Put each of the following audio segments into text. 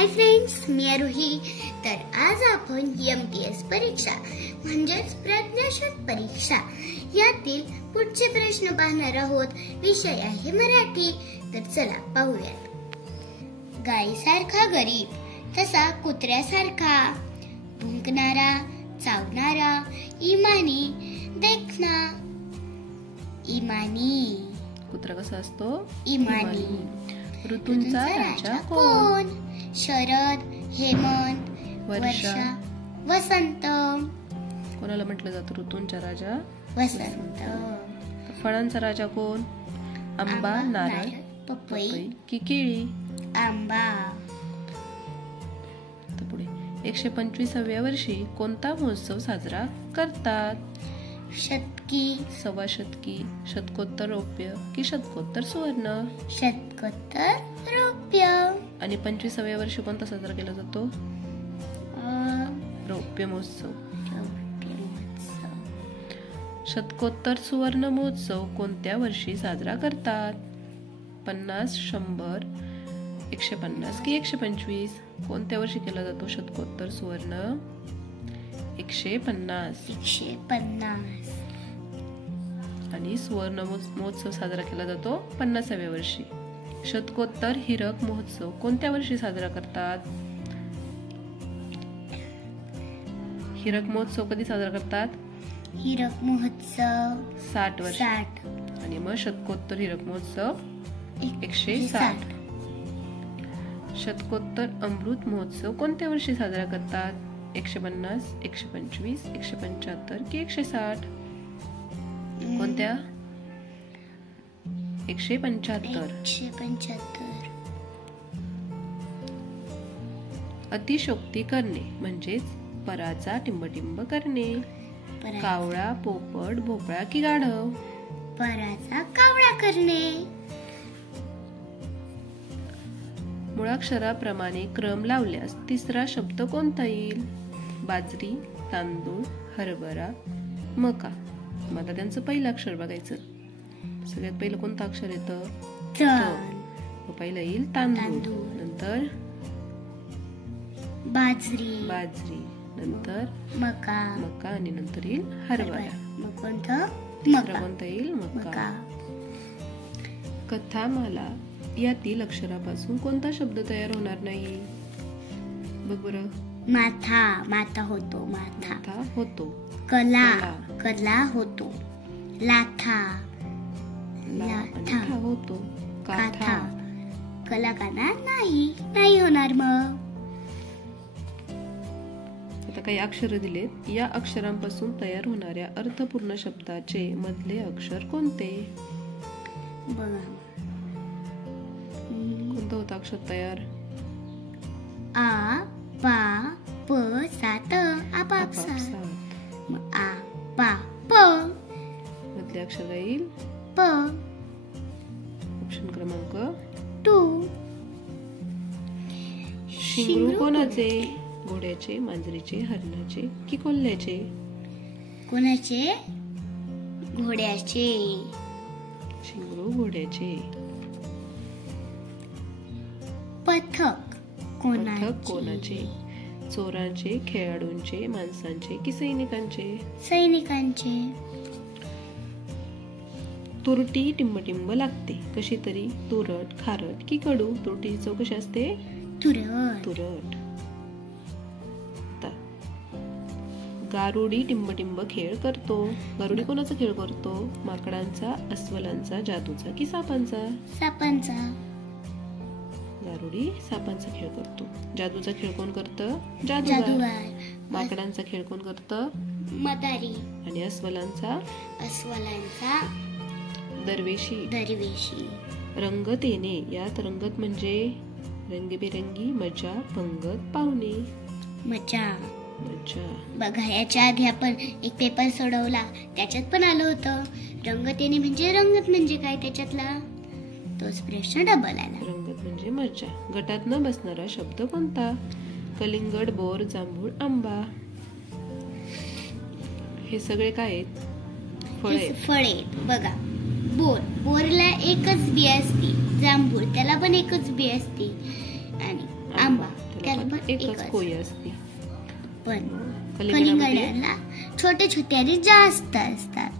Hi friends, मी आरोही. तर आज आपण MTS परीक्षा म्हणजेच प्रज्ञाशोध परीक्षा यातील पुढचे प्रश्न पाहणार आहोत. विषय आहे मराठी. तर चला पाहूयात. गायीसारखा गरीब तसा कुत्र्यासारखा, भुंकणारा, चावणारा, इमानी, देखना. इमानी. कुत्रा कसा असतो? इमानी. ऋतूंचा राजा कोण? शरद, हेमंत, वर्षा, वसंत. कोणाला म्हटलं जातं ऋतूंचा राजा? वसंत. फळांचा राजा कोण? आंबा, नारळ, पपई की केळी? आंबा. तर पुढे 125व्या वर्षी कोणता महोत्सव साजरा करतात? शतकी, सव्वा शतकी, शतकोत्तर रौप्य की शतकोत्तर सुवर्ण? शतकोत्तर रौप्य. आणि 25व्या वर्षी कोणता साजरा केला जातो? रौप्य महोत्सव. शतकोत्तर सुवर्ण महोत्सव कोणत्या वर्षी साजरा करतात? 50, 100, 150 की 125? कोणत्या वर्षी केला जातो शतकोत्तर सुवर्ण? 150. 150. आणि सुवर्ण महोत्सव साजरा केला जातो 50व्या वर्षी. शतकोत्तर हीरक महोत्सव कोणत्या वर्षी साजरा करतात? हीरक महोत्सव कधी साजरा करतात? हीरक महोत्सव 60 वर्ष. 60. आणि मग शतकोत्तर हीरक महोत्सव 160. शतकोत्तर अमृत महोत्सव कोणत्या वर्षी साजरा करतात? 150, 125, 175 की 160? कोणत्या? 175. 175. अतिशोक्ती करणे म्हणजेच पराचा टिंबटिंब करणे. कावळा, पोपट, भोपळा की गाढव? पराचा कावळा करणे. मुळाक्षराप्रमाणे क्रम लावल्यास तिसरा शब्द कोणता येईल? बाजरी, तांदूळ, हरभरा, मका. मला त्यांचं पहिलं अक्षर बघायचं. सगळ्यात पहिलं कोणतं अक्षर येतं? पहिलं येईल तांदूळ, नंतर बाजरी, नंतर मका, आणि नंतर येईल हरभरा. मग कोणतं? कोणतं येईल? मका. कथामाला यातील अक्षरापासून कोणता शब्द तयार होणार नाही? बघ बरं. माथा होतो. माथा होतो. कला होतो. लाथा होतो. काथा. कला काना नाही होणार. मग आता काही अक्षर दिलेत. या अक्षरांपासून तयार होणाऱ्या अर्थपूर्ण शब्दाचे मधले अक्षर कोणते? बघा. कोणतं होतं अक्षर तयार? आ, पा, प, सात. आपापसात. आ, पा, प. मधले अक्षर येईल प. ऑप्शन क्रमांक 2. शिंगरू कोणाचे? घोड्याचे, मांजरीचे, हरणाचे की कोल्ह्याचे? कोणाचे? घोड्याचे. शिंगरू घोड्याचे. पथक कोणाचे? चोरांचे, खेळाडूंचे, माणसांचे की सैनिकांचे? सैनिकांचे. तुरटी टिंबटिंब लागते कशी तरी? तुरट, खारट की कडू? तुरटीची चव कशी असते? तुरट. गारुडी टिंबटिंब खेळ करतो. गारुडी कोणाचा खेळ करतो? माकडांचा, अस्वलांचा, जादूचा की सापांचा? सापांचा. गारुडी सापांचा खेळ करतो. जादूचा खेळ कोण करतं? जादूगार. माकडांचा खेळ कोण करतं? मदारी. आणि अस्वलांचा दरवेशी. रंगत येणे यात रंगत म्हणजे रंगीबेरंगी, मजा, पंगत, पाहुणे. मजा. बघा, याच्या आधी आपण एक पेपर सोडवला, त्याच्यात पण आलं होतं रंगत येणे म्हणजे रंगत म्हणजे काय, त्याच्यातला तोच प्रश्न डबल आला. रंगत म्हणजे मजा. गटात न बसणारा शब्द कोणता? कलिंगड, बोर, जांभूळ, आंबा. हे सगळे काय आहेत? फळे. बघा, बोरला एकच बी असते, जांभूळ त्याला पण एकच बी असते, आणि आंबा पण एकच कोळी असते. पण कलिंगडामध्ये कलिंगडाला छोटे छोटे आणि जास्त असतात.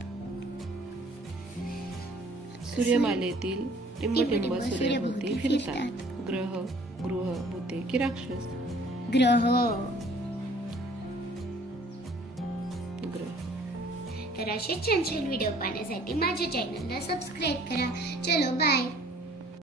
सूर्यमालेतील टिंबटिंब सूर्यभोवती सूर्यभोवती फिरतात. ग्रह गृह भूते की राक्षस? ग्रह. ग्रह. तर असे छान छान व्हिडिओ पाहण्यासाठी माझ्या चॅनलला सबस्क्राईब करा. चलो बाय.